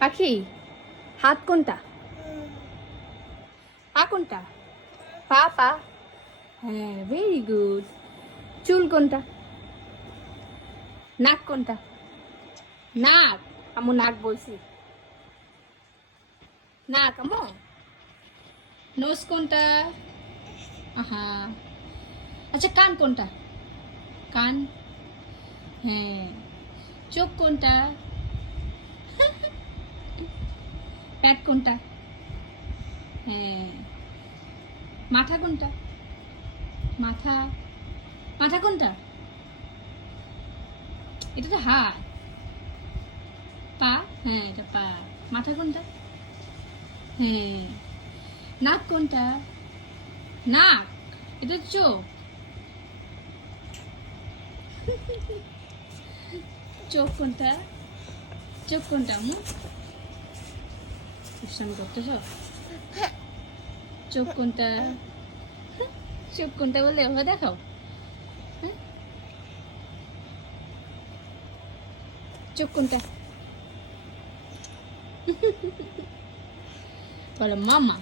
পাখি, হাত কোনটা? পা কোনটা? পা পা। হ্যাঁ, ভেরি গুড। চুল কোনটা? নাক কোনটা? নাক। আমু নাক বলছি। নাক আমু। নোজ কোনটা? আহা। আচ্ছা, কান কোনটা? কান। হ্যাঁ। চোখ কোনটা? পেট কোনটা? হ্যাঁ। মাথা কোনটা? মাথা। মাথা কোনটা? এটা তো হাত। পা। হ্যাঁ, এটা পা। মাথা কোনটা? হ্যাঁ। নাক কোনটা? নাক। এটা তো চোখ। চোখ কোনটা? চোখ কোনটা আমু? দুষ্টামি করতেছ? চোখ কোনটা? চোখ কোনটা বলে ওভাবে দেখাও। হ্যাঁ? চোখ কোনটা? বলো মামা।